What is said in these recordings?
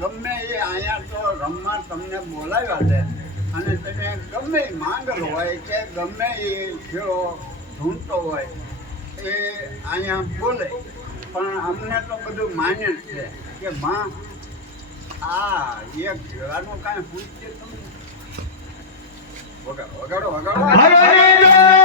ગમે એ અહીંયા તો રમવા તમને બોલાવ્યા છે અને તમે ગમે માંગલ હોય કે ગમે એ ખેડો ઢૂંઢતો હોય એ અહીંયા બોલે પણ અમને તો બધું માન્ય જ છે કે માં આ એક ઘેરાનું કાંઈ પૂછશે તમે વગાડો વગાડો વગાડો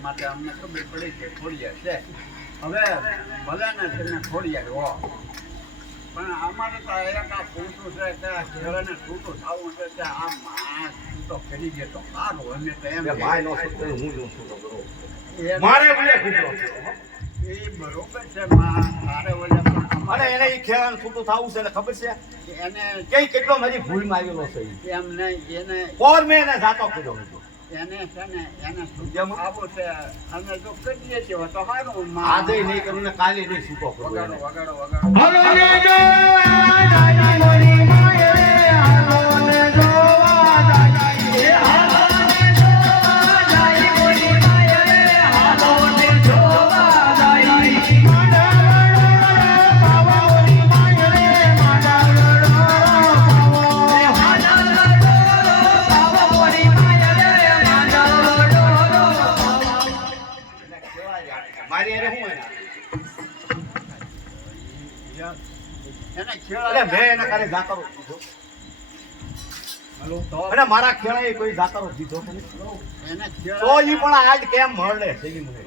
માટે અમને ખબર પડી કે ખોડિયા છે હવે ભલે ને તમે ખોડિયા હો પણ અમારે તો એક આ પૂછવું છે કે ઘરેને છૂટું થવું છે કે આ માણસ છૂટો કરી ગયો તો સારું અમે તો એમ ભાઈ નો છૂટો હું જ છૂટો કરું મારે બોલે છૂટો એ બરોબર છે માં મારે બોલે પણ અને એને ઈ ખેવાનું છૂટું થવું છે એટલે ખબર છે એને કેટલો મારી ભૂલ મારેલો છે એમ નહીં એને ઓર મેં એને જાતો કર્યો એને છે ને એને સુજમ આવો છે અમે જો કરીએ છીએ તો સારું આજે નહીં કરું ને કાલે નહીં છૂટો વગાડો વગાડો વગાડો હલો રે જો દાદી મોરી માયે હાલો ને જોવા દાદી એ હાલો ને જોવા દાદી મોરી માયે હાલો ને જોવા દાદી માડા મોરી માયે માડા મારી અરે હું એને ખેલા મેં એના કારે જાતરો દીધો હલો તો અને મારા ખેલાએ કોઈ જાતરો દીધો એને ખેલા તો ઈ પણ આજ કેમ મળે છે ઈ મને